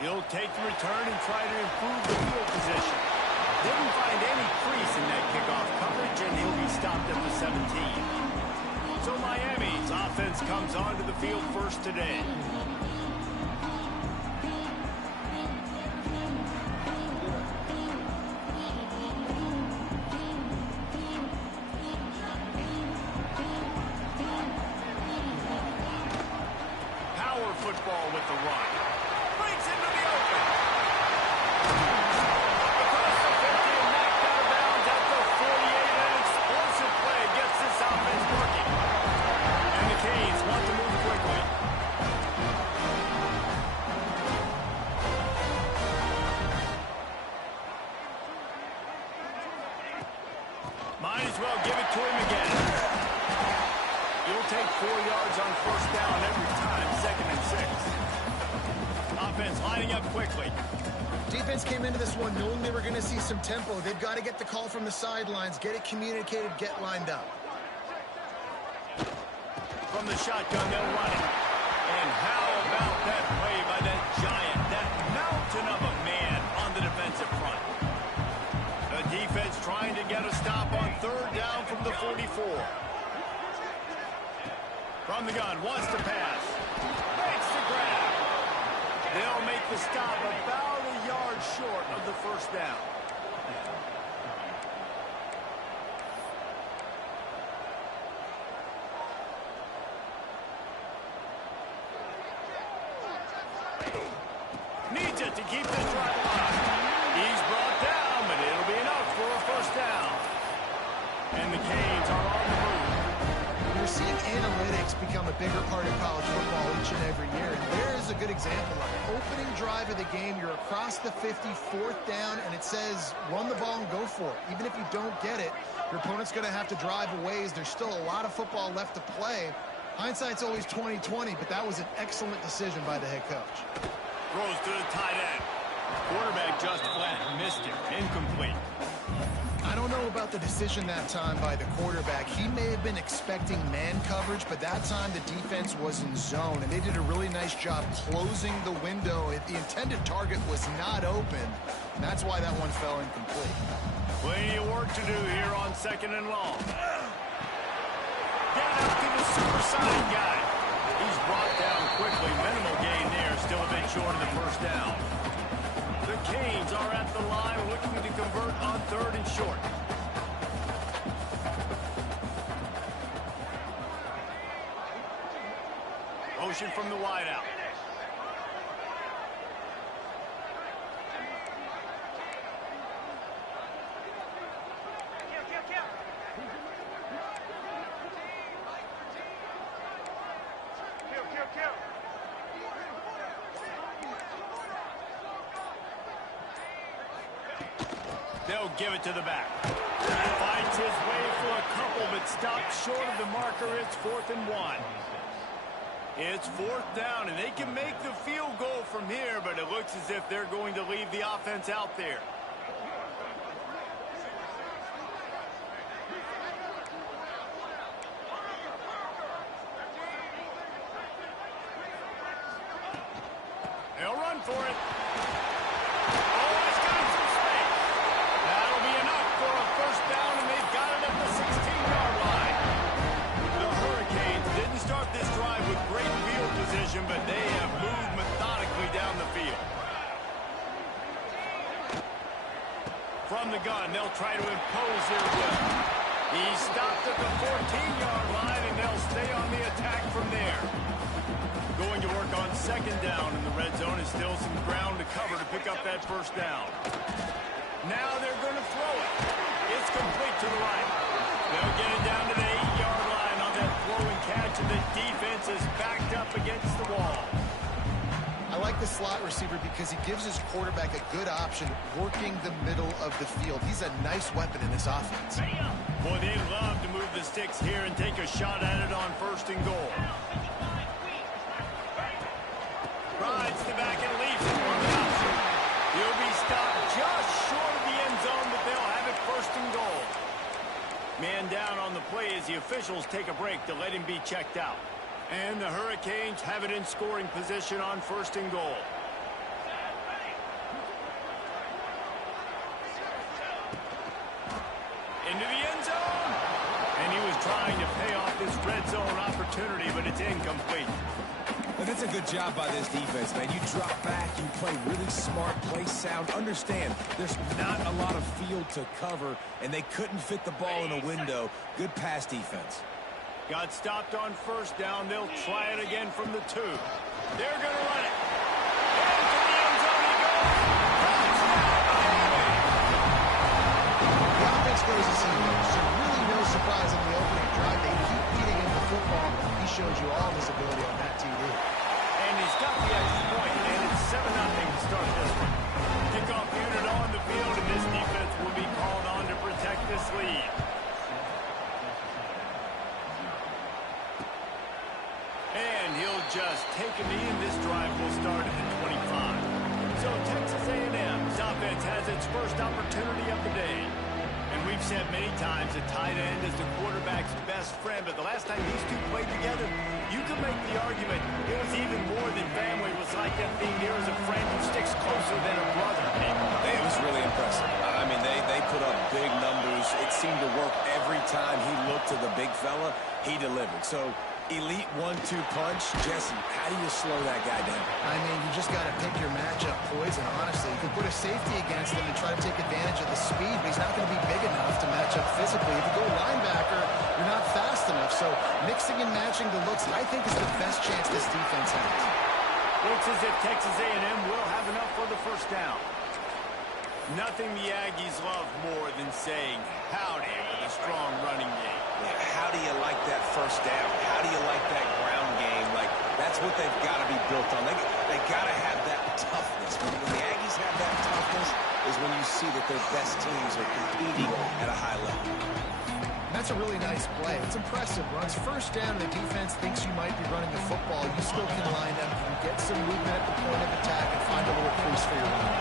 He'll take the return and try to improve the field position. Didn't find any crease in that kickoff coverage, and he'll be stopped at the 17. So Miami's offense comes onto the field first today. Power football with the run. Breaks into the open. Across the 50 and knocked out of bounds at the 48. An explosive play gets this offense working. And the Canes want to move quickly. Might as well give it to him again. You'll take 4 yards on first down every time, 2nd and 6. Offense lining up quickly. Defense came into this one knowing they were going to see some tempo. They've got to get the call from the sidelines, get it communicated, get lined up. From the shotgun, they'll run it. And how about that play by that giant, that mountain of a man on the defensive front? The defense trying to get a stop on 3rd down from the 44. From the gun, wants to pass. Makes the grab. They'll make the stop about a yard short of the first down. Needs it to keep this drive alive. He's brought down, but it'll be enough for a first down. And the Canes are on the move. We're seeing analytics become a bigger part of college football each and every year, and there is a good example of it. Opening drive of the game, you're across the 50, 4th down, and it says run the ball and go for it. Even if you don't get it, your opponent's going to have to drive a ways. There's still a lot of football left to play. Hindsight's always 20/20, but that was an excellent decision by the head coach. Throws to the tight end. Quarterback just flat, missed it, incomplete. I don't know about the decision that time by the quarterback. He may have been expecting man coverage, but that time the defense was in zone, and they did a really nice job closing the window. The intended target was not open, and that's why that one fell incomplete. Plenty of work to do here on 2nd and long. Get out to the suicide guy. He's brought down quickly. Minimal gain there, still a bit short of the first down. The Canes are at the line looking to convert on 3rd and short. Motion from the wideout. They'll give it to the back. Finds his way for a couple, but stops short of the marker. It's 4th and 1. It's 4th down, and they can make the field goal from here, but it looks as if they're going to leave the offense out there. They'll run for it. But they have moved methodically down the field. From the gun, they'll try to impose their will. He's stopped at the 14-yard line, and they'll stay on the attack from there. Going to work on 2nd down in the red zone is still some ground to cover to pick up that first down. Now they're going to throw it. It's complete to the right. They'll get it down to the 8-yard line on that throw and catch, and the defense is backed up against the wall. I like the slot receiver because he gives his quarterback a good option working the middle of the field. He's a nice weapon in this offense. Boy, they love to move the sticks here and take a shot at it on 1st and goal. Rides the back and leaves it for the option. He'll be stopped just short of the end zone, but they'll have it 1st and goal. Man down on the play as the officials take a break to let him be checked out. And the Hurricanes have it in scoring position on 1st and goal. into the end zone. And he was trying to pay off this red zone opportunity, but it's incomplete. And that's a good job by this defense, man. You drop back, you play really smart, play sound. Understand, there's not a lot of field to cover, and they couldn't fit the ball in a window. Good pass defense. Got stopped on first down. They'll try it again from the 2. They're going to run it. Into the end zone he goes. Touchdown, Miami. The offense goes as he goes, so really no surprise in the opening drive. They keep beating him the football. He showed you all his ability on that TD. And he's got the extra point, and it's 7-0 to start this one. Kickoff unit on the field, and this defense will be called on to protect this lead. And he'll just take a knee, and this drive will start at the 25. So Texas A&M's offense has its first opportunity of the day. And we've said many times a tight end is the quarterback's best friend, but the last time these two played together, you could make the argument it was even more than family. It was like them being near as a friend who sticks closer than a brother. It was really impressive. I mean, they put up big numbers. It seemed to work every time he looked to the big fella. He delivered. So elite 1-2 punch. Jesse, how do you slow that guy down? I mean, you just got to pick your matchup poison, honestly. You can put a safety against him and try to take advantage of the speed, but he's not going to be big enough to match up physically. If you go linebacker, you're not fast enough. So mixing and matching the looks, I think, is the best chance this defense has. Looks as if Texas A&M will have enough for the first down. Nothing the Aggies love more than saying howdy with a strong running game. Yeah, how do you like that first down? How do you like that ground game? Like, that's what they've got to be built on. They got to have that toughness. When the Aggies have that toughness is when you see that their best teams are competing at a high level. That's a really nice play. It's impressive. Runs first down, and the defense thinks you might be running the football. You still can line up. You can get some movement at the point of attack and find a little crease for your run.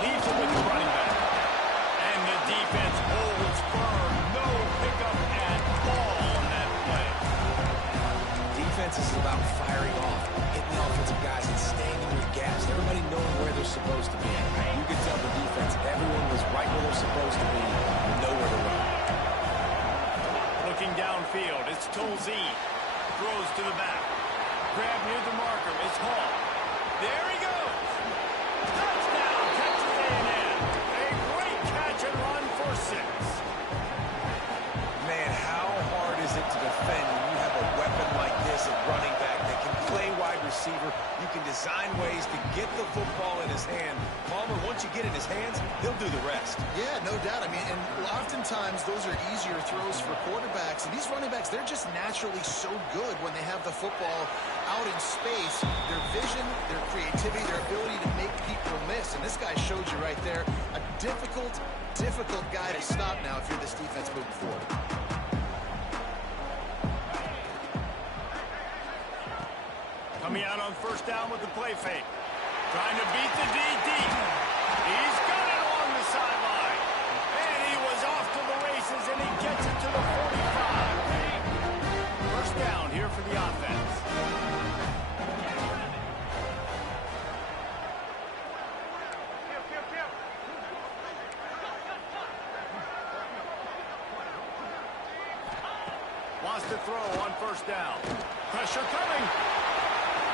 Leaves it with the running back. And the defense holds firm. No pickup at all on that play. Defense is about firing off, hitting the offensive guys and staying in your gaps. Everybody knowing where they're supposed to be. You could tell the defense, everyone was right where they're supposed to be, nowhere to run. Looking downfield, it's Tolzien. Throws to the back. Grab near the marker. It's Hall. There he goes. Touchdown, Texas A&M. A great catch and run for 6. Man, how hard is it to defend when you have a weapon like this at running back that can play wide receiver? You can design ways to get the football in his hand. Palmer, once you get in his hands, he'll do the rest. Yeah, no doubt. I mean, and oftentimes those are easier throws for quarterbacks. And these running backs, they're just naturally so good when they have the football out in space. Their vision, their creativity, their ability to make people miss. And this guy showed you right there, a difficult guy to stop now if you're this defense moving forward. Coming out on first down with the play fake. Trying to beat the DD. He's got it along the sideline. And he was off to the races, and he gets it to the 45. First down here for the offense. Wants to throw on first down. Pressure coming.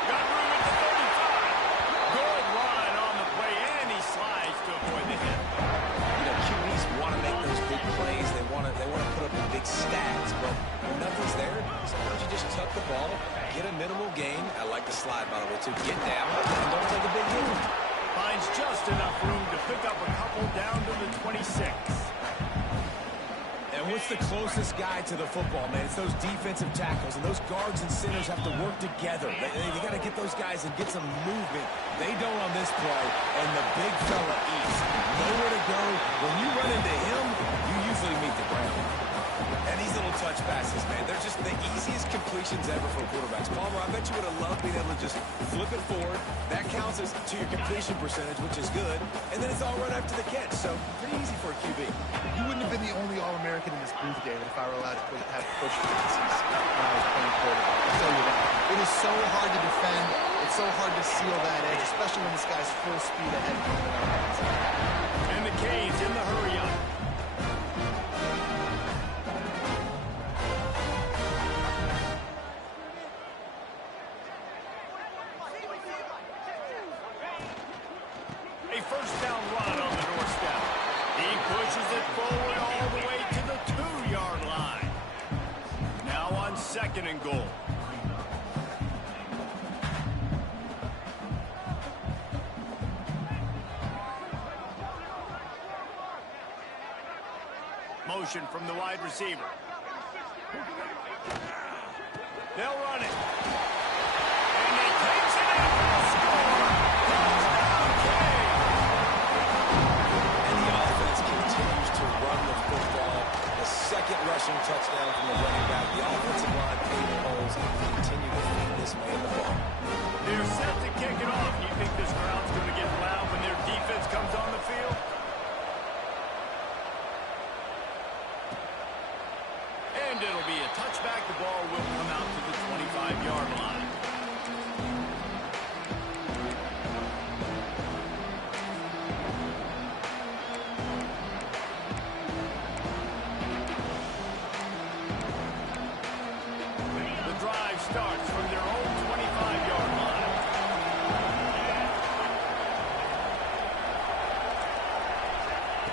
Got room at the 35. Good run on the play, and he slides to avoid the hit. You know, QBs want to make those big plays. They want to put up the big stats, but when nothing's there, sometimes you just tuck the ball, get a minimal gain. I like the slide, by the way, too. Get down and don't take a big hit. Finds just enough room to pick up a couple down to the 26. And what's the closest guy to the football, man? It's those defensive tackles, and those guards and centers have to work together. They got to get those guys and get some movement. They don't on this play, and the big fella eats. Nowhere to go. When you run into him, you usually meet the ground. And these little touch passes, man, they're just the easiest completions ever for quarterbacks. Palmer, I bet you would have loved being able to just flip it forward. That counts as to your completion percentage, which is good. And then it's all run after the catch, so pretty easy for a QB. You wouldn't have been the only All-American in this booth, David, if I were allowed to have push passes when I was playing quarterback. I'll tell you that. It is so hard to defend. It's so hard to seal that edge, especially when this guy's full speed ahead coming on. And the Canes in the hurry-up. A first down run on the doorstep. He pushes it forward all the way to the 2-yard line. Now on 2nd and goal. Motion from the wide receiver. They'll run it. And he takes it in for a score. Touchdown, Canes. And the offense continues to run the football. The second rushing touchdown from the running back. The offensive line paving holes and continue to feed this man the ball. They're set to kick it off. Do you think this crowd's going to get loud when their defense comes on the field? And it'll be a touchback. The ball will come out to the 25-yard line. The drive starts from their own 25-yard line.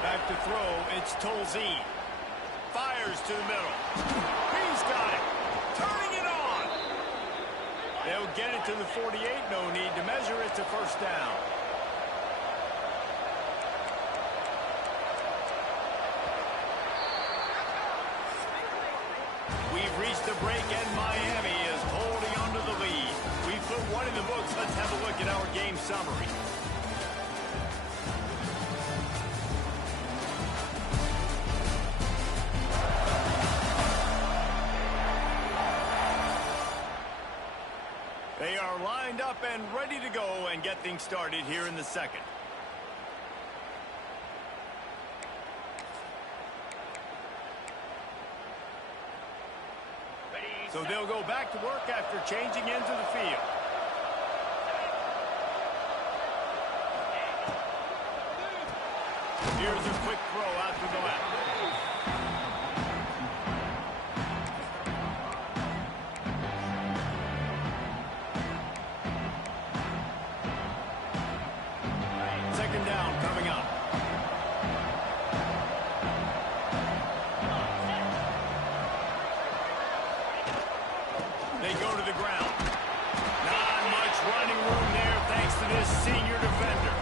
Back to throw, it's Tolzien. Fires to the middle. He's got it. Turning it on. They'll get it to the 48. No need to measure it to first down. We've reached the break and Miami is holding on to the lead. We've put one in the books. Let's have a look at our game summary. They are lined up and ready to go and get things started here in the second. So they'll go back to work after changing into the field. Here's a quick throw out to the left. Second down coming up. They go to the ground. Not much running room there thanks to this senior defender.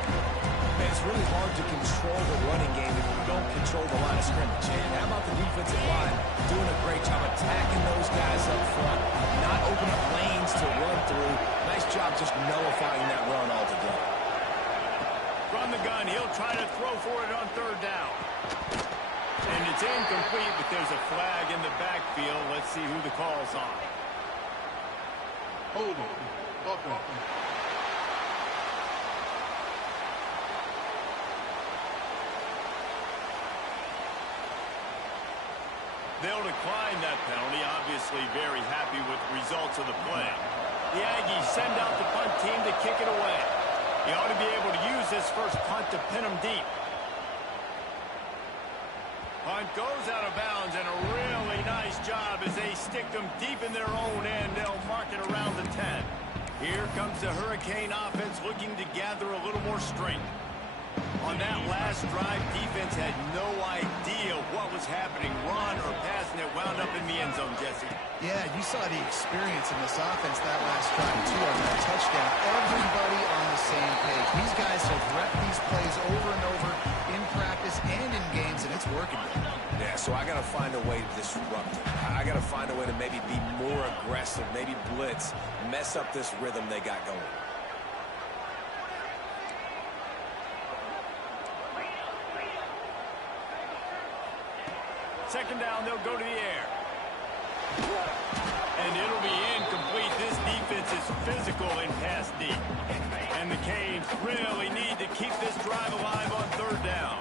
Man, it's really hard to control the running game if you don't control the line of scrimmage. And how about the defensive line doing a great job attacking those guys up front, not opening up lanes to run through. Nice job just nullifying that run altogether. From the gun, he'll try to throw for it on third down. And it's incomplete, but there's a flag in the backfield. Let's see who the call's on. Hold on. They'll decline that penalty, obviously very happy with the results of the play. The Aggies send out the punt team to kick it away. He ought to be able to use this first punt to pin them deep. Punt goes out of bounds, and a really nice job as they stick them deep in their own end. They'll mark it around the 10. Here comes the Hurricane offense looking to gather a little more strength. On that last drive, defense had no idea what was happening. Run or pass, and it wound up in the end zone, Jesse. Yeah, you saw the experience in this offense that last drive, too, on that touchdown. Everybody on the same page. These guys have repped these plays over and over in practice and in games, and it's working. Yeah, so I got to find a way to disrupt it. I got to find a way to maybe be more aggressive, maybe blitz, mess up this rhythm they got going. Second down, they'll go to the air. And it'll be incomplete. This defense is physical in pass deep. And the Canes really need to keep this drive alive on third down.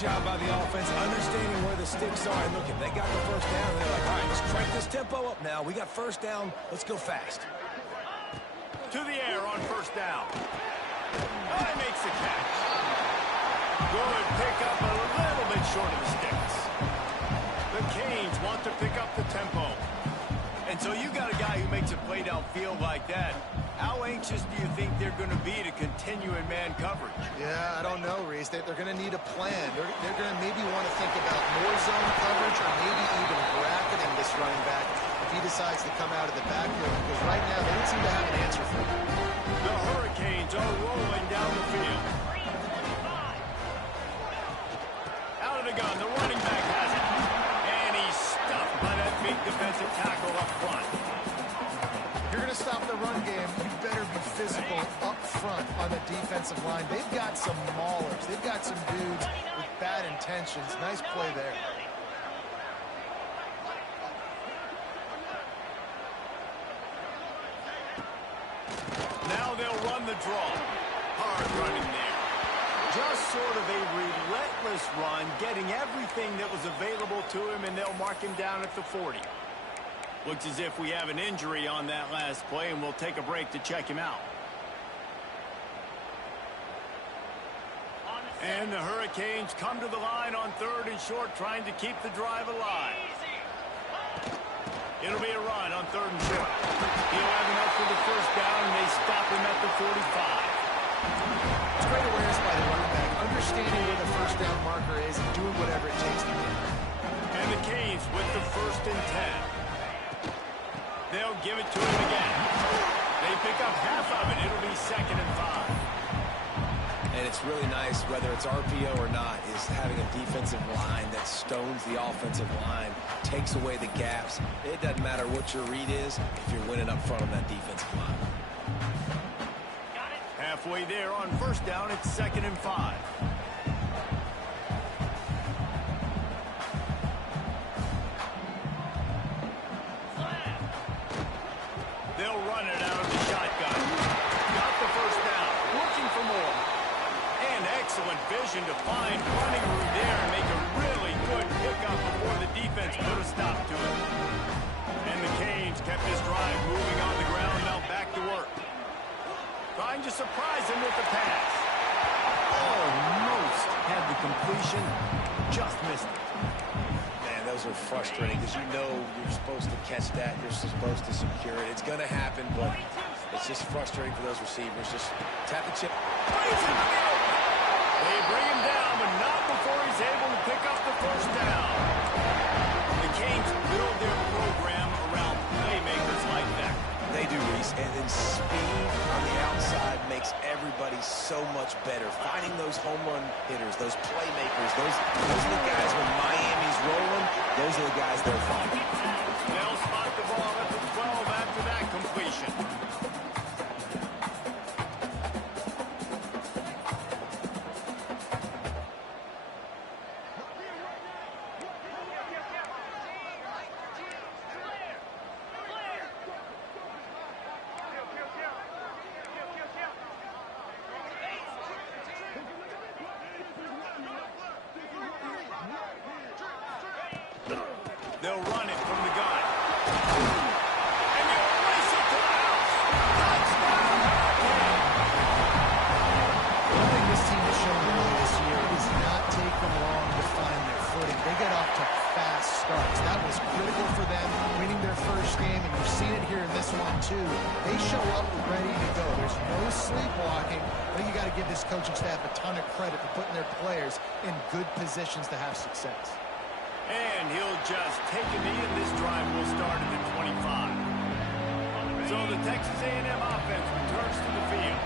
job by the offense, understanding where the sticks are. And look, if they got the first down, they're like, all right, let's crank this tempo up now. We got first down. Let's go fast. To the air on first down. Oh, he makes the catch. Good pick up a little bit short of the sticks. The Canes want to pick up the tempo. And so you got a guy who makes a play downfield like that. How anxious do you think they're going to be to continue in man coverage? Yeah, I don't know, Reese. They're going to need a plan. They're going to maybe want to think about more zone coverage or maybe even bracketing this running back if he decides to come out of the backfield, because right now they don't seem to have an answer for him. The Hurricanes are rolling down the field. Out of the gun, the running back has it. And he's stuffed by that big defensive tackle up front. If you're going to stop the run game, you better be physical up front on the defensive line. They've got some maulers. They've got some dudes with bad intentions. Nice play there. Now they'll run the draw. Hard running there. Just sort of a relentless run, getting everything that was available to him, and they'll mark him down at the 40. Looks as if we have an injury on that last play, and we'll take a break to check him out. And the Hurricanes come to the line on 3rd and short, trying to keep the drive alive. It'll be a run on 3rd and short. He'll have enough for the first down, and they stop him at the 45. It's great awareness by the running back, understanding where the first down marker is and doing whatever it takes to get it. And the Canes with the 1st and 10. They'll give it to him again. They pick up half of it. It'll be 2nd and 5. And it's really nice, whether it's RPO or not, is having a defensive line that stones the offensive line, takes away the gaps. It doesn't matter what your read is if you're winning up front on that defensive line. Halfway there on first down, it's 2nd and 5. They'll run it out of the shotgun. Got the first down. Looking for more. And excellent vision to find running room there and make a really good pickup before the defense put a stop to it. And the Canes kept this drive moving on the ground. Now back to work. Trying to surprise him with the pass. Almost had the completion. Just missed it. Man, those are frustrating because you know you're supposed to catch that. You're supposed to secure it. It's going to happen, but it's just frustrating for those receivers. Just tap the chip. They bring him down, but not before he's able to pick up the first down. The Canes build their program around playmakers like that. They do, Reese, and then speed on the outside makes everybody so much better. Finding those home run hitters, those playmakers, those are the guys when Miami's rolling, those are the guys they're finding. They'll spot the ball at the 12 after that completion. They'll run it from the gun. And they'll race it to the house. Touchdown, Hurricane! One thing this team has shown early this year is not take them long to find their footing. They get off to fast starts. That was critical for them, winning their first game, and you've seen it here in this one too. They show up ready to go. There's no sleepwalking. I think you got to give this coaching staff a ton of credit for putting their players in good positions to have success. And he'll just take a knee, and this drive will start at the 25. So the Texas A&M offense returns to the field.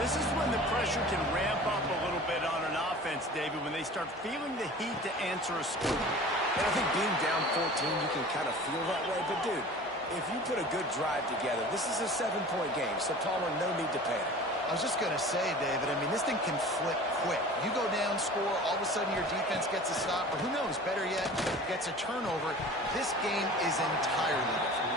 This is when the pressure can ramp up a little bit on an offense, David, when they start feeling the heat to answer a score. And I think being down 14, you can kind of feel that way. But, dude, if you put a good drive together, this is a 7-point game, so Palmer, no need to panic. I was just going to say, David, I mean, this thing can flip quick. You go down, score, all of a sudden your defense gets a stop, or who knows, better yet, gets a turnover. This game is entirely different.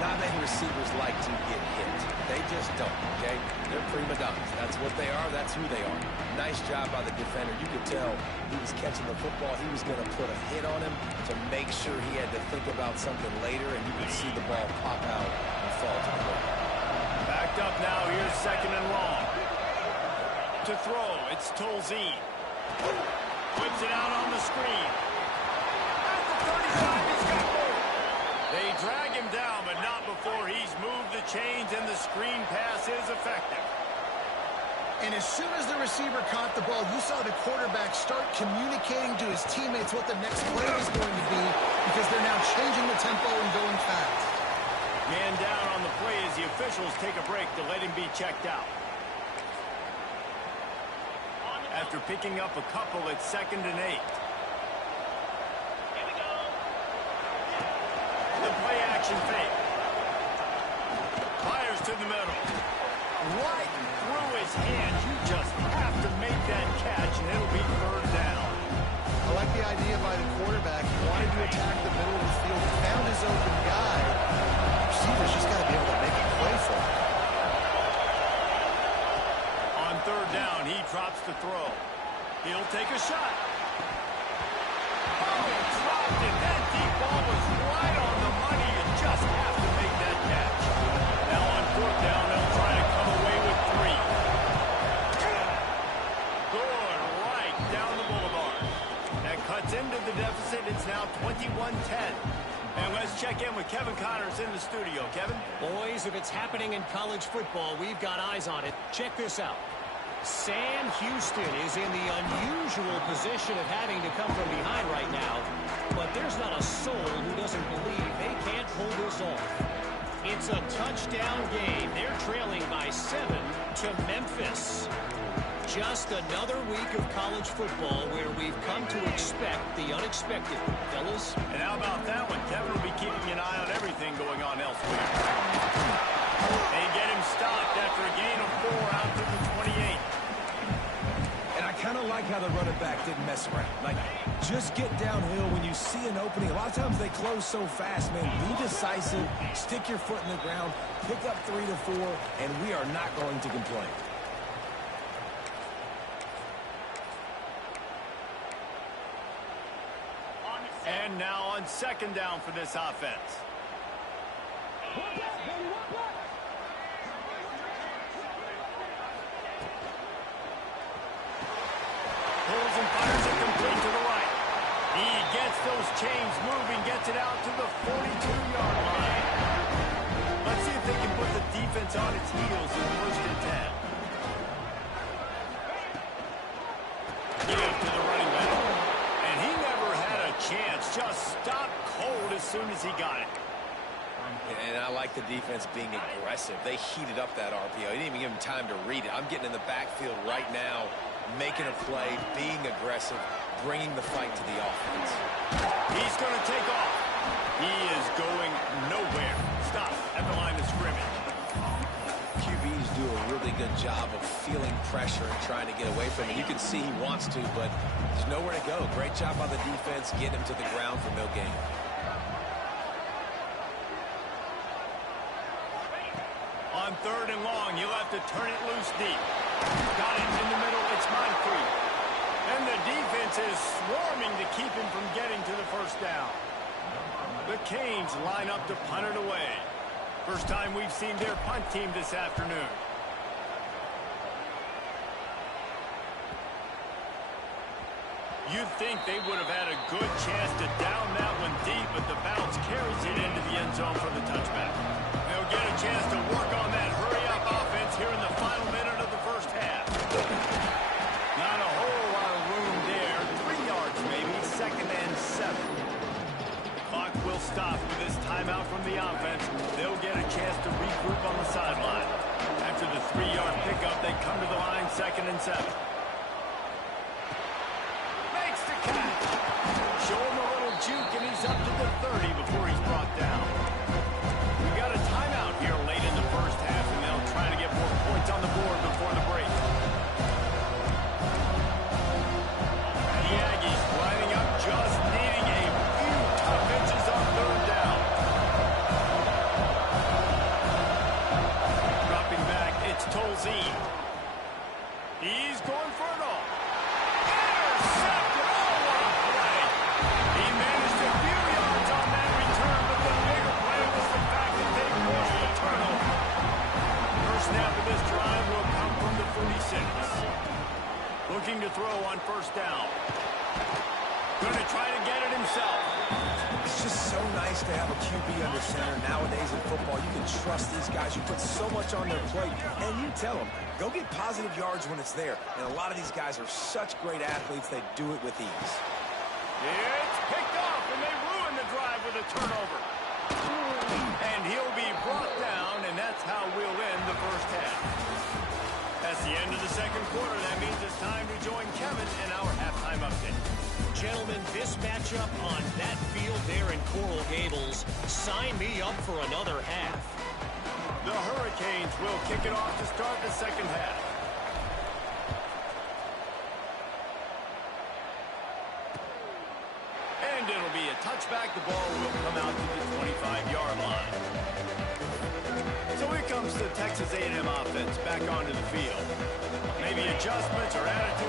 Not many receivers like to get hit. They just don't, okay? They're prima donnas. That's what they are. That's who they are. Nice job by the defender. You could tell he was catching the football. He was going to put a hit on him to make sure he had to think about something later, and you could see the ball pop out and fall to the ground. Backed up now. Here's second and long. To throw, it's Tolzien. Whips it out on the screen. At the 35, he's got more. They drag him down, but not before he's moved the chains, and the screen pass is effective. And as soon as the receiver caught the ball, you saw the quarterback start communicating to his teammates what the next play is going to be, because they're now changing the tempo and going fast. Man down on the play as the officials take a break to let him be checked out. After picking up a couple, it's 2nd and 8. The play action fake. Fires to the middle. Right through his hands. You just have to make that catch, and it'll be 3rd down. I like the idea by the quarterback. He wanted to attack the middle of the field. He found his open guy. The receiver's just got to be able to make a play for him. On 3rd down, he drops the throw. He'll take a shot. Oh, he dropped it. That deep ball was right on the money. You just have to make that catch. Now on 4th down, they'll try to come away with 3. Good, right down the boulevard. That cuts into the deficit. It's now 21-10. And let's check in with Kevin Connors in the studio. Kevin? Boys, if it's happening in college football, we've got eyes on it. Check this out. Sam Houston is in the unusual position of having to come from behind right now, but there's not a soul who doesn't believe they can't pull this off. It's a touchdown game. They're trailing by 7 to Memphis. Just another week of college football where we've come to expect the unexpected, fellas. And how about that one? Kevin will be keeping an eye on everything going on elsewhere. They get him stopped after a gain of 4 out to the 28. And I kind of like how the running back didn't mess around. Like, just get downhill when you see an opening. A lot of times they close so fast, man. Be decisive, stick your foot in the ground, pick up 3 to 4, and we are not going to complain. And now on 2nd down for this offense. Pulls and fires it complete to the right. He gets those chains moving, gets it out to the 42-yard line. Let's see if they can put the defense on its heels in 1st and 10. Give to the running back. And he never had a chance. Just stopped cold as soon as he got it. And I like the defense being aggressive. They heated up that RPO. He didn't even give him time to read it. I'm getting in the backfield right now, making a play, being aggressive, bringing the fight to the offense. He's going to take off. He is going nowhere. Stop at the line of scrimmage. QBs do a really good job of feeling pressure and trying to get away from it. You can see he wants to, but there's nowhere to go. Great job by the defense, getting him to the ground for no gain. On 3rd and long, you'll have to turn it loose deep. Got it in the middle. It's Moncrief. And the defense is swarming to keep him from getting to the 1st down. The Canes line up to punt it away. First time we've seen their punt team this afternoon. You'd think they would have had a good chance to down that one deep, but the bounce carries it into the end zone for the touchback. They'll get a chance to work on that hurry-up offense here in the final minute of the 1st half. Not a whole lot of room there. 3 yards maybe, 2nd and 7. The clock will stop with this timeout from the offense. They'll get a chance to regroup on the sideline. After the 3-yard pickup, they come to the line 2nd and 7. Show him a little juke, and he's up to the 30 before he's brought down. We got a timeout here late in the 1st half, and they'll try to get more points on the board before the break. The Aggies lining up, just needing a few tough inches on 3rd down. He's going for it all. Intercepted. Oh, what a play. He managed a few yards on that return, but the bigger play was the fact that they forced the turnover. First snap of this drive will come from the 46. Looking to throw on first down. Going to try to get it himself. It's just so nice to have a QB under center. Nowadays in football, you can trust these guys. You put so much on their plate, and you tell them, go get positive yards when it's there. And a lot of these guys are such great athletes, they do it with ease. It's picked off, and they ruin the drive with a turnover. And he'll be brought down, and that's how we'll end the first half. That's the end of the second quarter. That means it's time to join Kevin in our halftime update. Gentlemen, this matchup on that field there in Coral Gables, sign me up for another half. The Hurricanes will kick it off to start the second half. And it'll be a touchback. The ball will come out to the 25-yard line. So here comes the Texas A&M offense back onto the field. Maybe adjustments or attitude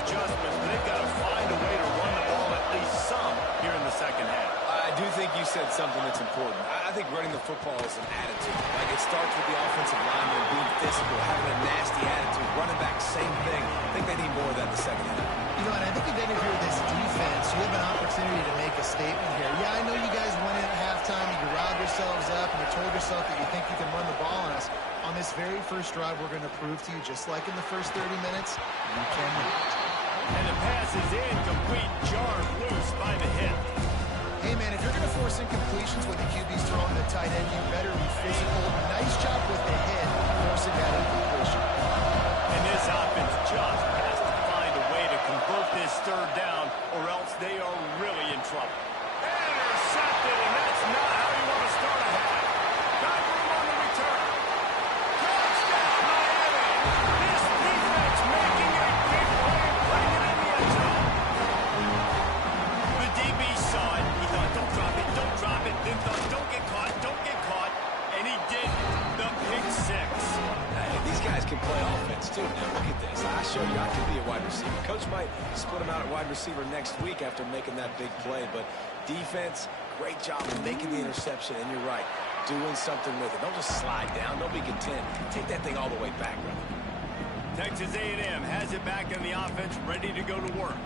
adjustments, but they've got to find a way to run the ball at least some here in the second half. I do think you said something that's important. I think running the football is an attitude. Like, it starts with the offensive lineman being physical, having a nasty attitude. Running back, same thing. I think they need more of that in the second half. You know, and I think if any of you are this defense, you have an opportunity to make a statement here. Yeah, I know you guys went in at halftime, you riled yourselves up, and you told yourself that you think you can run the ball on us. On this very first drive, we're going to prove to you, just like in the first 30 minutes, you cannot. And the pass is incomplete, jarred loose by the hit. Hey, man, if you're going to force incompletions with the QB's throwing the tight end, you better be physical. Nice job with the hit, forcing that incompletion. And this offense just has to find a way to convert this third down, or else they are really in trouble. Intercepted, and that's not how you want to start a half. Got room on the return. Touchdown, Miami! This defense making a big play and putting it in the end zone. The DB saw it. He thought, don't drop it, don't drop it. Then thought, don't get caught, don't get caught. And he did the pick six. Hey, these guys can play offense, too. Now, look at this. I show you I can be a wide receiver. Coach might split him out at wide receiver next week after making that big play. But defense, great job of making the interception. And you're right, doing something with it. Don't just slide down. Don't be content. Take that thing all the way back, brother. Texas A&M has it back in the offense, ready to go to work.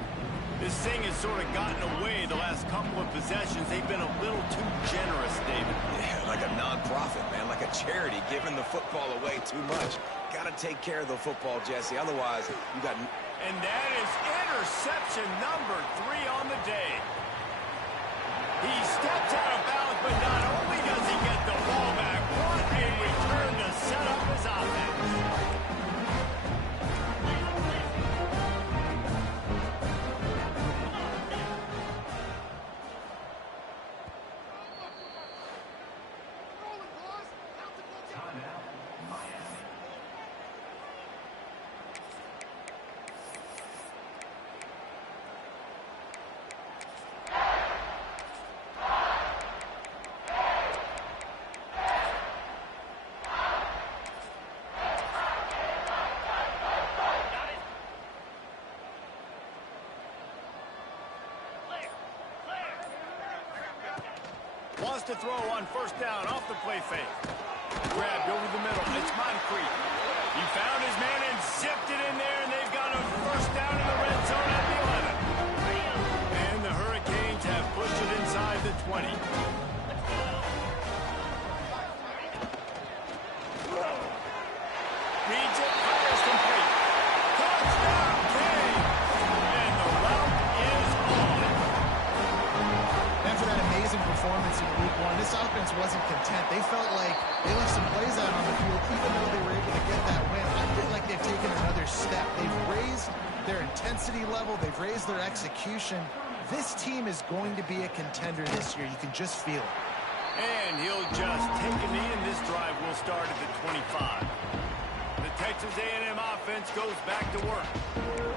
This thing has sort of gotten away the last couple of possessions. They've been a little too generous, David. Yeah, like a non-profit, man, like a charity, giving the football away too much. Got to take care of the football, Jesse. Otherwise, you got... And that is interception number 3 on the day. He steps out of bounds, but not only does he get the ball back, what a return to set up his offense. Wants to throw on first down off the play fake. Grabbed over the middle. It's Moncrief. He found his man and zipped it in there, and they've got a first down in the red zone at the 11. And the Hurricanes have pushed it inside the 20. Reads it, fires complete. Touchdown, Kane! And the route is on. After that amazing performance in week 1, this offense wasn't content. They felt like they left some plays out on the field, even though they were able to get that win. I feel like they've taken another step. They've raised their intensity level. They've raised their execution. This team is going to be a contender this year. You can just feel it. And he'll just take a knee, and this drive will start at the 25. The Texas A&M offense goes back to work.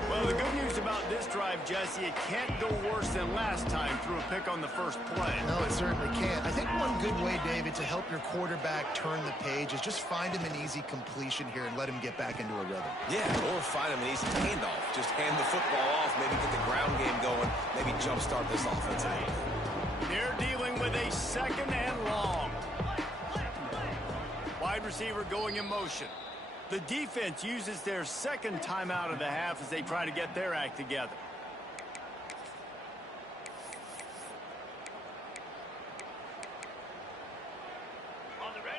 Well, the good news about this drive, Jesse, it can't go worse than last time through a pick on the first play. No, it certainly can't. I think one good way, David, to help your quarterback turn the page is just find him an easy completion here and let him get back into a rhythm. Yeah, or find him an easy handoff. Just hand the football off, maybe get the ground game going, maybe jumpstart this offense a little bit. They're dealing with a second and long. Wide receiver going in motion. The defense uses their second timeout of the half as they try to get their act together.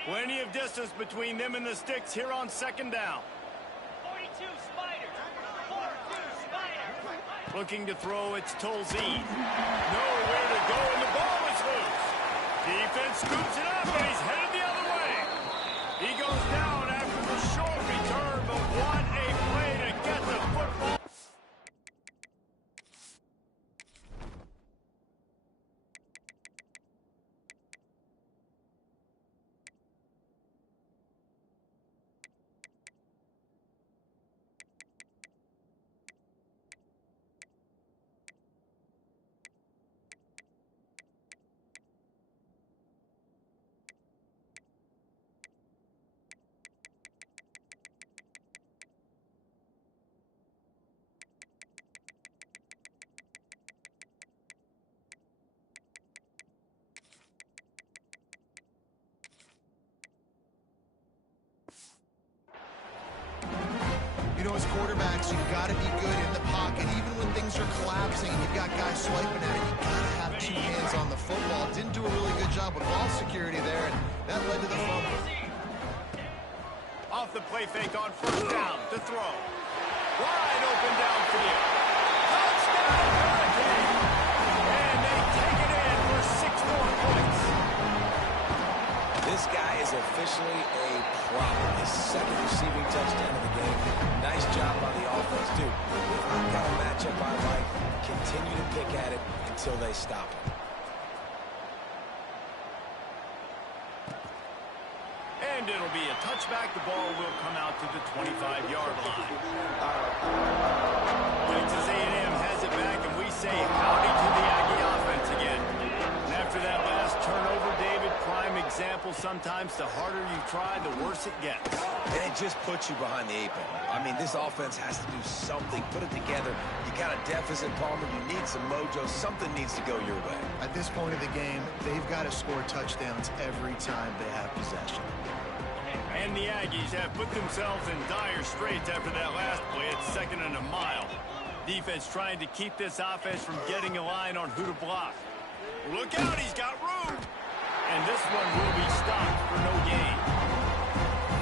Plenty of distance between them and the sticks here on second down. 42 Spiders. 42 Spiders. Looking to throw, it's Tolzien. Nowhere to go, and the ball is loose. Defense scoops it up, and he's headed the other way. He goes down after the short return, but what a play to get the football. You know, as quarterbacks, you've got to be good in the pocket. Even when things are collapsing and you've got guys swiping at it, you've got to have two hands on the football. Didn't do a really good job with ball security there, and that led to the fumble. Off the play fake on first down to throw. Wide open downfield. Touchdown, Hurricane! And they take it in for 6 more points. This guy is officially a problem. His second receiving touchdown of the game. Nice job by the offense, too. If I've got a matchup I like, continue to pick at it until they stop it. And it'll be a touchback. The ball will come out to the 25-yard line. Texas A&M has it back, and we say howdy to the Aggie offense again. And after that last turnover, David, prime example, sometimes the harder you try, the worse it gets. And it just puts you behind the 8 ball. I mean, this offense has to do something. Put it together. You got a deficit, Palmer. You need some mojo. Something needs to go your way. At this point of the game, they've got to score touchdowns every time they have possession. And the Aggies have put themselves in dire straits after that last play at 2nd and a mile. Defense trying to keep this offense from getting a line on who to block. Look out, he's got room. And this one will be stopped for no gain.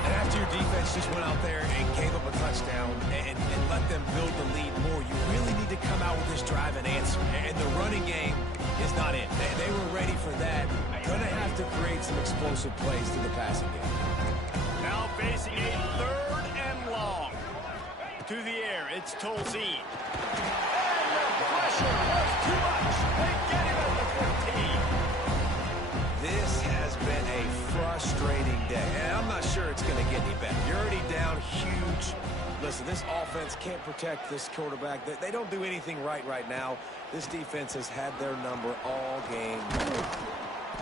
And after your defense just went out there and gave up a touchdown and let them build the lead more, you really need to come out with this drive and answer. And the running game is not it. They were ready for that. Gonna have to create some explosive plays through the passing game. Now facing a 3rd and long. To the air, it's Tolzien. And the pressure was too much. They get him at the 15. This has been a frustrating day. And I'm not sure it's going to get any better. You're already down huge. Listen, this offense can't protect this quarterback. They don't do anything right now. This defense has had their number all game.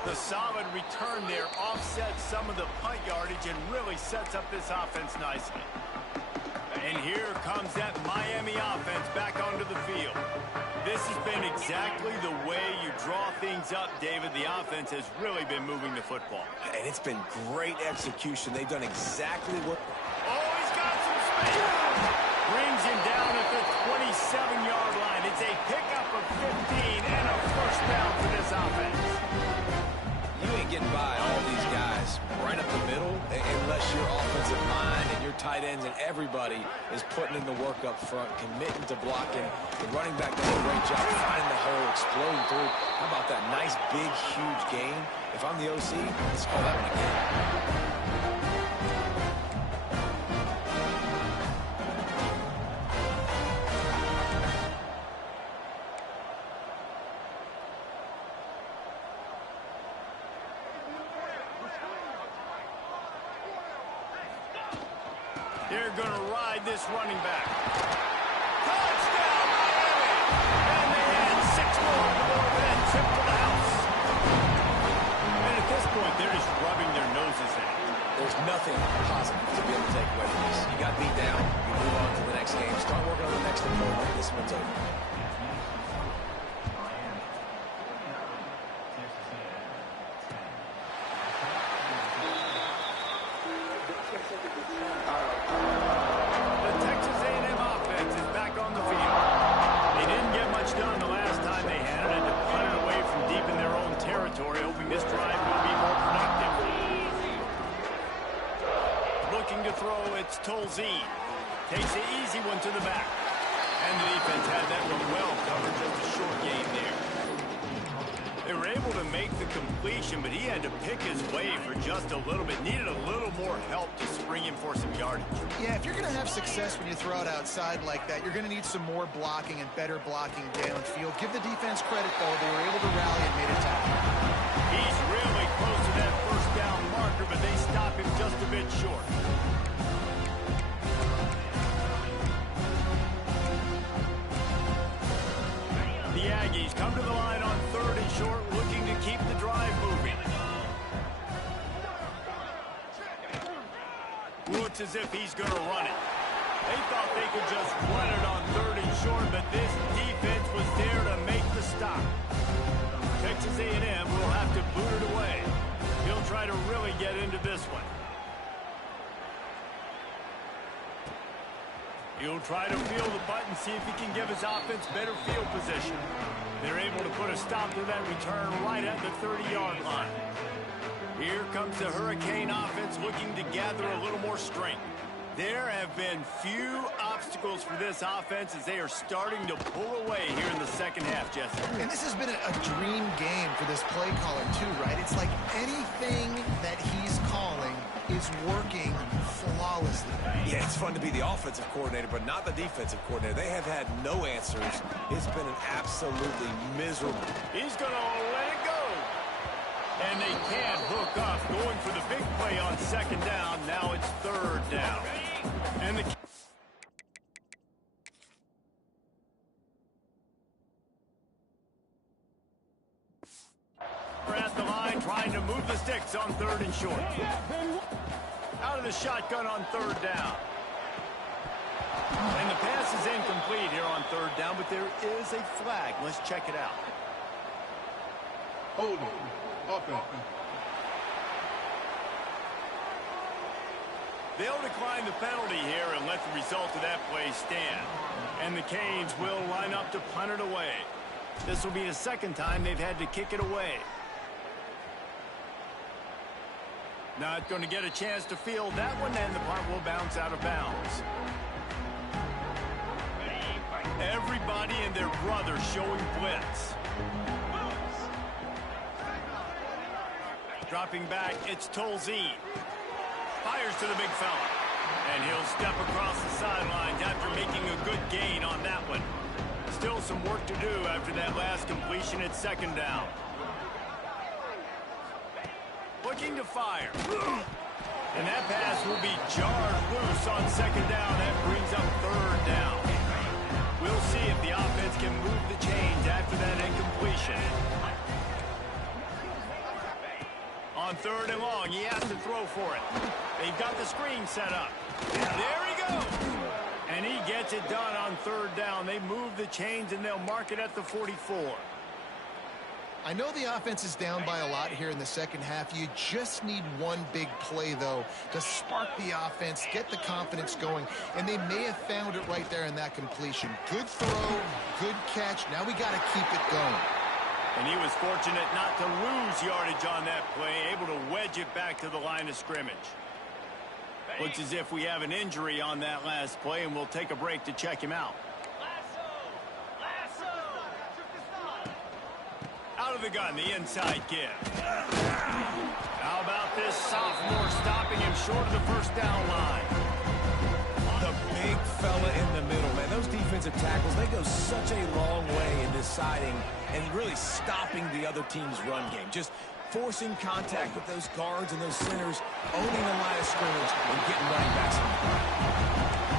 The solid return there offsets some of the punt yardage and really sets up this offense nicely. And here comes that Miami offense back onto the field. This has been exactly the way you draw things up, David. The offense has really been moving the football. And it's been great execution. They've done exactly what... Oh, he's got some space. Brings him down at the 27-yard line. It's a pickup of 15 and a first down for this offense. You ain't getting by all these guys right up the middle unless your offensive line and your tight ends and everybody is putting in the work up front, committing to blocking. The running back does a great job finding the hole, exploding through. How about that nice, big, huge gain? If I'm the OC, let's call that one again. They're going to ride this running back. point, they're just rubbing their noses in it. There's nothing positive to be able to take away from this. You got beat down, you move on to the next game, start working on the next opponent. This one's over. The Texas A&M offense is back on the field. They didn't get much done the last time they had it, and to punt it away from deep in their own territory, hoping this drive will be more productive. Looking to throw, it's Tolzien. Takes the easy one to the back. And the defense had that one well covered, just a short game there. They were able to make the completion, but he had to pick his way for just a little bit. Needed a little more help to spring him for some yardage. Yeah, if you're going to have success when you throw it outside like that, you're going to need some more blocking and better blocking downfield. Give the defense credit, though. They were able to rally and made a tackle. He's really close to that first down marker, but they stop him just a bit short. The Aggies come to the line on 3rd and short, looking to keep the drive moving. Looks as if he's going to run it. They thought they could just run it on 3rd and short, but this defense was there to make the stop. Texas A&M will have to boot it away. He'll try to really get into this one. He'll try to feel the button, see if he can give his offense better field position. They're able to put a stop to that return right at the 30-yard line. Here comes the Hurricane offense looking to gather a little more strength. There have been few obstacles for this offense as they are starting to pull away here in the second half, Jesse. And this has been a dream game for this play caller, too, right? It's like anything that he's calling is working flawlessly. Yeah, it's fun to be the offensive coordinator, but not the defensive coordinator. They have had no answers. It's been an absolutely miserable. He's going to let it go. And they can't hook up. Going for the big play on 2nd down. Now it's 3rd down. And the... We're at the line trying to move the sticks on 3rd and short. Out of the shotgun on 3rd down. And the pass is incomplete here on 3rd down, but there is a flag. Let's check it out. Hold on. Offense. They'll decline the penalty here and let the result of that play stand. And the Canes will line up to punt it away. This will be the 2nd time they've had to kick it away. Not going to get a chance to field that one, and the punt will bounce out of bounds. Everybody and their brother showing blitz. Dropping back, it's Tolzien. Fires to the big fella. And he'll step across the sidelines after making a good gain on that one. Still some work to do after that last completion at 2nd down. Looking to fire. And that pass will be jarred loose on 2nd down. That brings up 3rd down. We'll see if the offense can move the chains after that incompletion. On 3rd and long, he has to throw for it. They've got the screen set up. There he goes. And he gets it done on 3rd down. They move the chains, and they'll mark it at the 44. I know the offense is down by a lot here in the second half. You just need one big play, though, to spark the offense, get the confidence going, and they may have found it right there in that completion. Good throw, good catch. Now we got to keep it going. And he was fortunate not to lose yardage on that play, able to wedge it back to the line of scrimmage. Looks as if we have an injury on that last play, and we'll take a break to check him out. Out of the gun, the inside give. How about this sophomore stopping him short of the 1st down line? The big fella in the middle, man. Those defensive tackles, they go such a long way in deciding and really stopping the other team's run game. Just forcing contact with those guards and those centers, owning the line of scrimmage, and getting running backs on the ground.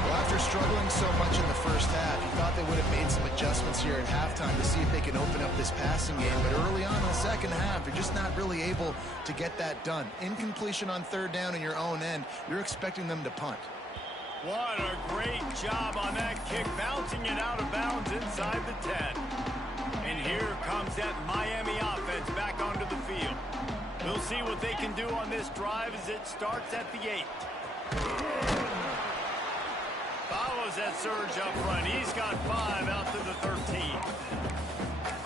Well, After struggling so much in the first half, you thought they would have made some adjustments here at halftime to see if they can open up this passing game. But early on in the second half, they're just not really able to get that done. Incompletion on third down in your own end, you're expecting them to punt. What a great job on that kick, bouncing it out of bounds inside the 10. And here comes that Miami offense back onto the field. We'll see what they can do on this drive as it starts at the 8. Follows that surge up front. He's got 5 out to the 13.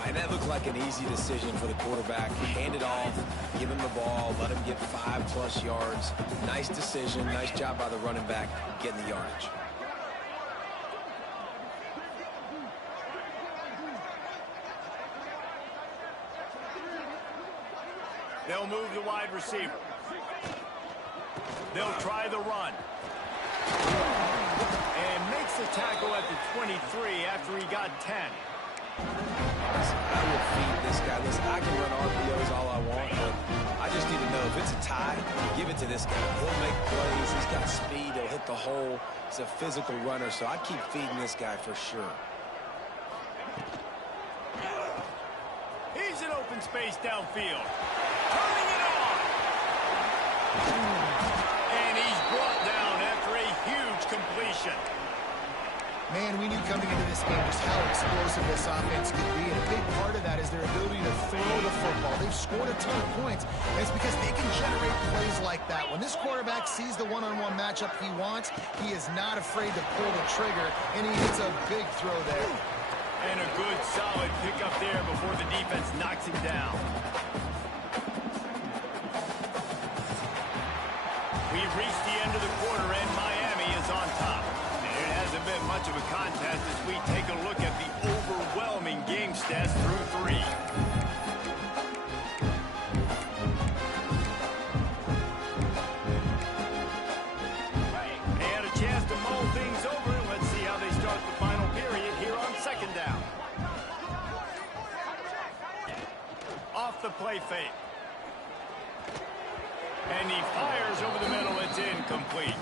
And that looked like an easy decision for the quarterback. Hand it off, give him the ball, let him get 5+ yards. Nice decision. Nice job by the running back getting the yardage. They'll move the wide receiver. They'll try the run. And makes the tackle at the 23 after he got 10. I will feed this guy. Listen, I can run RPOs all I want, but I just need to know if it's a tie, give it to this guy. He'll make plays. He's got speed. He'll hit the hole. He's a physical runner, so I keep feeding this guy for sure. He's in open space downfield. Turning it on. And he's brought down after a huge completion. Man, we knew coming into this game just how explosive this offense could be, and a big part of that is their ability to throw the football. They've scored a ton of points, and it's because they can generate plays like that. When this quarterback sees the one-on-one matchup he wants, he is not afraid to pull the trigger, and he hits a big throw there. And a good, solid pickup there before the defense knocks him down. We've reached the end of the quarter, and Miami is on top. It hasn't been much of a contest as we take a look at the overwhelming game stats through 3. They had a chance to mull things over, and let's see how they start the final period here on second down. Off the play fake. And he fires over the middle. It's incomplete.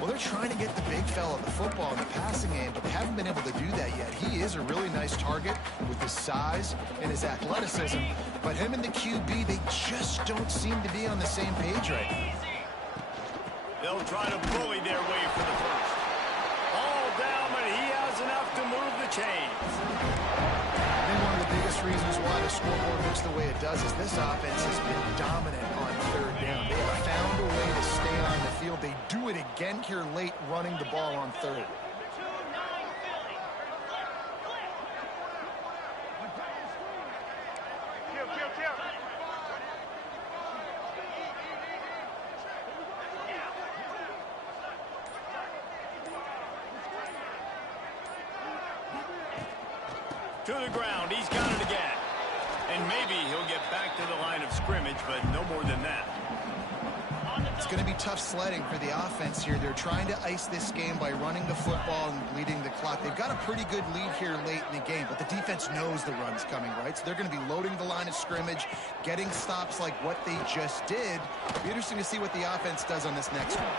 Well, they're trying to get the big fella the football in the passing game, but they haven't been able to do that yet. He is a really nice target with his size and his athleticism, but him and the QB, they just don't seem to be on the same page right now. They'll try to bully their way for the first. All down, but he has enough to move the chains. I think one of the biggest reasons why the scoreboard looks the way it does is this offense has been dominant on third down. They have found a way to stay on the field. They do it again here late, running the ball on third. To the ground. He's got it again. And maybe he'll get back to the line of scrimmage, but no more than that. It's going to be tough sledding for the offense here. They're trying to ice this game by running the football and bleeding the clock. They've got a pretty good lead here late in the game, but the defense knows the run's coming, right? So they're going to be loading the line of scrimmage, getting stops like what they just did. It'll be interesting to see what the offense does on this next one.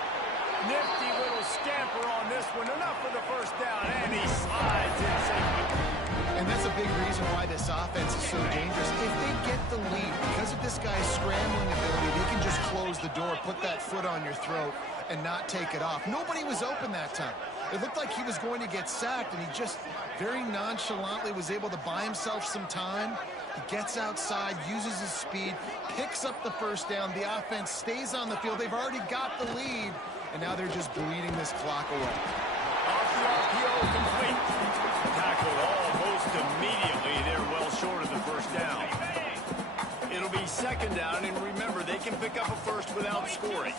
Nifty little scamper on this one. Enough for the first down, and he slides in safely. And that's a big reason why this offense is so dangerous. If they get the lead, because of this guy's scrambling ability, they can just close the door, put that foot on your throat, and not take it off. Nobody was open that time. It looked like he was going to get sacked, and he just very nonchalantly was able to buy himself some time. He gets outside, uses his speed, picks up the first down. The offense stays on the field. They've already got the lead, and now they're just bleeding this clock away. Off the RPO, complete. Tackled almost immediately. They're well short of the first down. It'll be second down, and remember, they can pick up a first without scoring.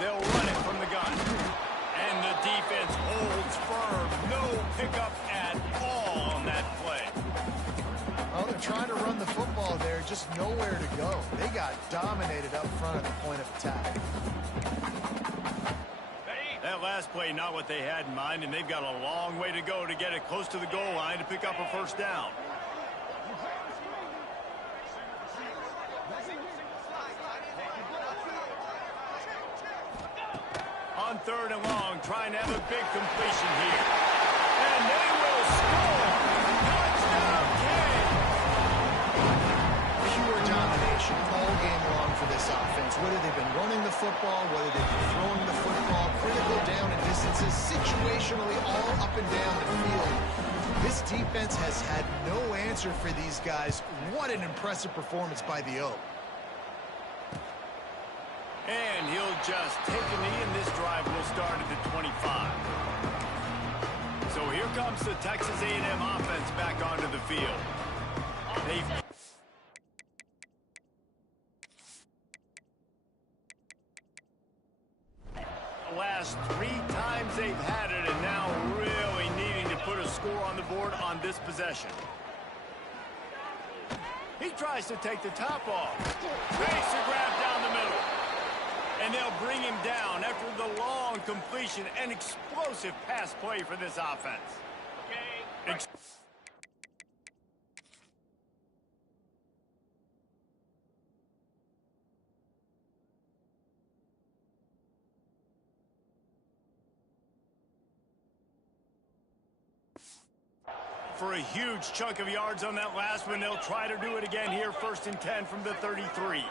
They'll run it from the gun. And the defense holds firm. No pickup at all on that play. Well, they're trying to run the football there, just nowhere to go. They got dominated up front at the point of attack. last play not what they had in mind, and they've got a long way to go to get it close to the goal line to pick up a first down. On 3rd and long, trying to have a big completion here. And they will score! Touchdown, King! Pure domination all game long for this offense. Whether they've been running the football, whether they've been throwing the football, critical down and distances, situationally all up and down the field. This defense has had no answer for these guys. What an impressive performance by the O. And he'll just take a knee, and this drive will start at the 25. So here comes the Texas A&M offense back onto the field. The last 3 times they've had it, and now really needing to put a score on the board on this possession. He tries to take the top off. Makes the grab down the middle. And they'll bring him down after the long completion and explosive pass play for this offense. For a huge chunk of yards on that last one, they'll try to do it again here, 1st and 10 from the 33.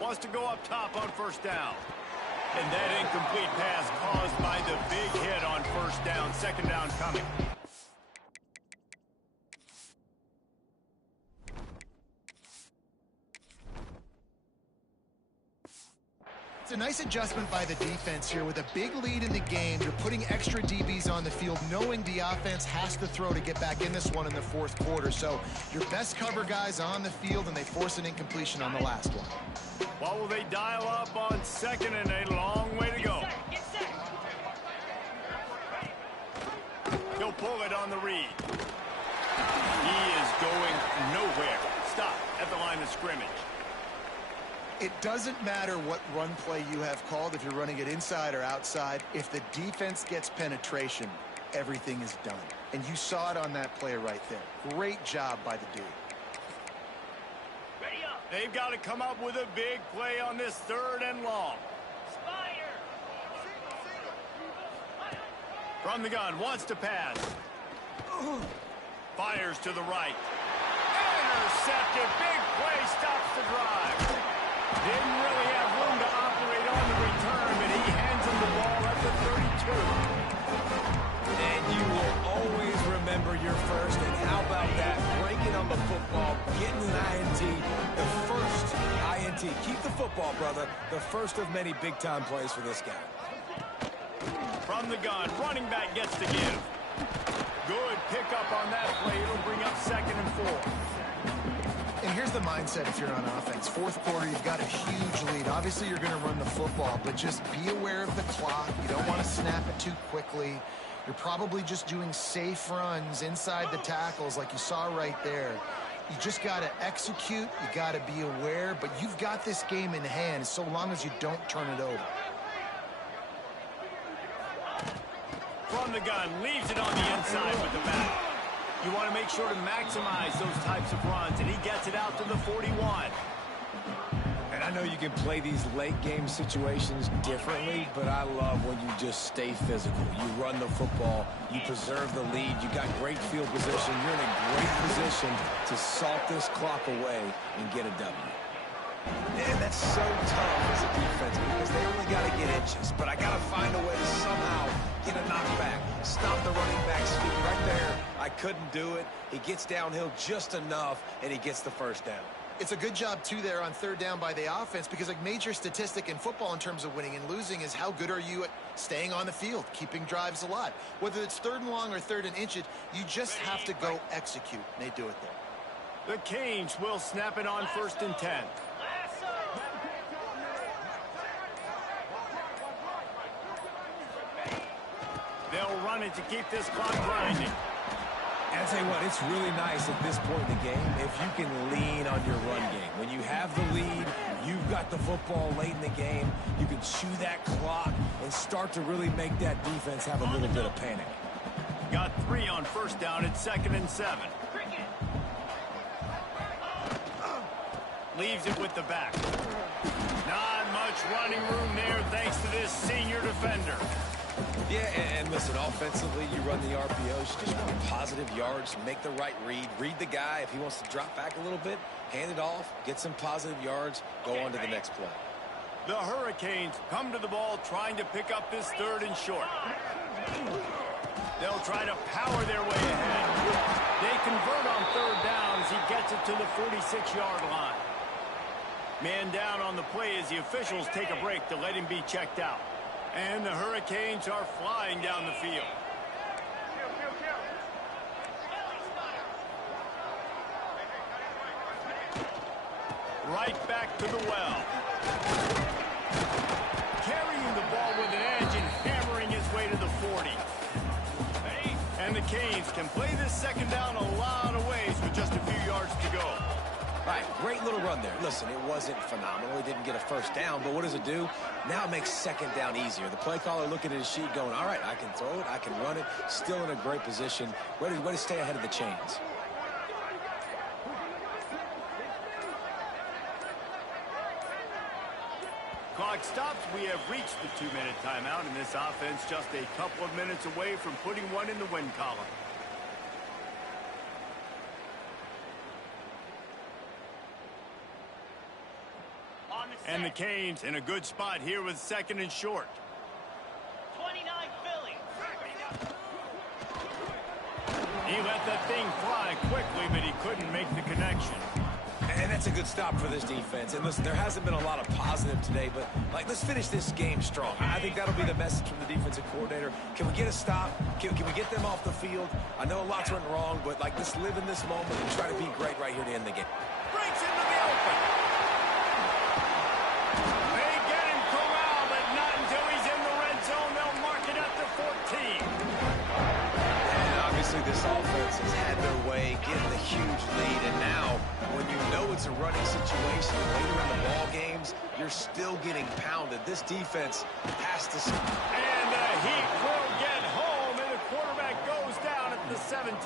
Wants to go up top on 1st down. And that incomplete pass caused by the big hit on 1st down. 2nd down coming. It's a nice adjustment by the defense here. With a big lead in the game, you're putting extra DBs on the field, knowing the offense has to throw to get back in this one in the 4th quarter. So your best cover guys on the field, and they force an incompletion on the last one. What will they dial up on 2nd and a long way to go? He'll pull it on the read. He is going nowhere. Stop at the line of scrimmage. It doesn't matter what run play you have called, if you're running it inside or outside. If the defense gets penetration, everything is done. And you saw it on that play right there. Great job by the dude. They've got to come up with a big play on this 3rd and long. From the gun, wants to pass. Fires to the right. Intercepted. Big play, stops the drive. Didn't really have room to operate on the return, but he hands him the ball at the 32. And you will always remember your first. And how about that? Breaking on the football, getting an INT, the first INT. Keep the football, brother. The first of many big-time plays for this guy. From the gun, running back gets to give. Good pickup on that play. It'll bring up 2nd and 4. And here's the mindset if you're on offense. 4th quarter, you've got a huge lead. Obviously, you're going to run the football, but just be aware of the clock. You don't want to snap it too quickly. You're probably just doing safe runs inside the tackles like you saw right there. You just got to execute. You got to be aware, but you've got this game in hand so long as you don't turn it over. From the gun, leaves it on the inside with the back. You want to make sure to maximize those types of runs, and he gets it out to the 41. And I know you can play these late game situations differently, but I love when you just stay physical. You run the football, you preserve the lead, you got great field position, you're in a great position to salt this clock away and get a W. And that's so tough as a defense because they only got to get inches. But I got to find a way to somehow get a knockback, stop the running back's feet right there. I couldn't do it. He gets downhill just enough, and he gets the 1st down. It's a good job, too, there on 3rd down by the offense because a major statistic in football in terms of winning and losing is how good are you at staying on the field, keeping drives alive. Whether it's 3rd and long or 3rd and inches, you just have to go execute. And they do it there. The Canes will snap it on 1st and 10. They'll run it to keep this clock grinding. I'll tell you what, it's really nice at this point in the game if you can lean on your run game. When you have the lead, you've got the football late in the game, you can chew that clock and start to really make that defense have a little bit of panic. Got 3 on first down at 2nd and 7. Leaves it with the back. Not much running room there thanks to this senior defender. Yeah, and listen, offensively, you run the RPOs, you just want positive yards, make the right read the guy. If he wants to drop back a little bit, hand it off, get some positive yards, go on to the next play. The Hurricanes come to the ball trying to pick up this 3rd and short. They'll try to power their way ahead. They convert on 3rd down as he gets it to the 46-yard line. Man down on the play as the officials take a break to let him be checked out. And the Hurricanes are flying down the field. Right back to the well. Carrying the ball with an edge and hammering his way to the 40. And the Canes can play this 2nd down a lot of ways with just a few yards to go. All right, great little run there. Listen, it wasn't phenomenal. He didn't get a first down, but what does it do? Now it makes 2nd down easier. The play caller looking at his sheet going, all right, I can throw it, I can run it, still in a great position, ready to stay ahead of the chains. Clock stops. We have reached the 2-minute timeout, and this offense just a couple of minutes away from putting one in the win column. And the Canes in a good spot here with 2nd and short. 29 Philly. He let that thing fly quickly, but he couldn't make the connection. And that's a good stop for this defense. And listen, there hasn't been a lot of positive today, but let's finish this game strong. I think that'll be the message from the defensive coordinator. Can we get a stop? Can we get them off the field? I know a lot's went wrong, but let's live in this moment and try to be great right here to end the game. Breaks into the open. They get him corralled, but not until he's in the red zone. They'll mark it at the 14. And obviously this offense has had their way, getting a huge lead, and now when you know it's a running situation later in the ball games, you're still getting pounded. This defense has to... And the Heat will get home, and the quarterback goes down at the 17.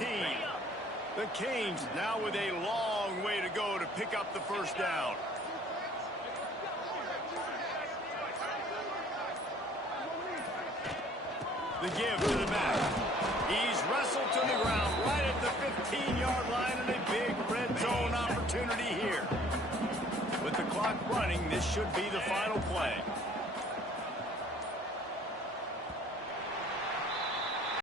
The Canes now with a long way to go to pick up the first down. The give to the back. He's wrestled to the ground right at the 15-yard line, and a big red zone opportunity here. With the clock running, this should be the final play.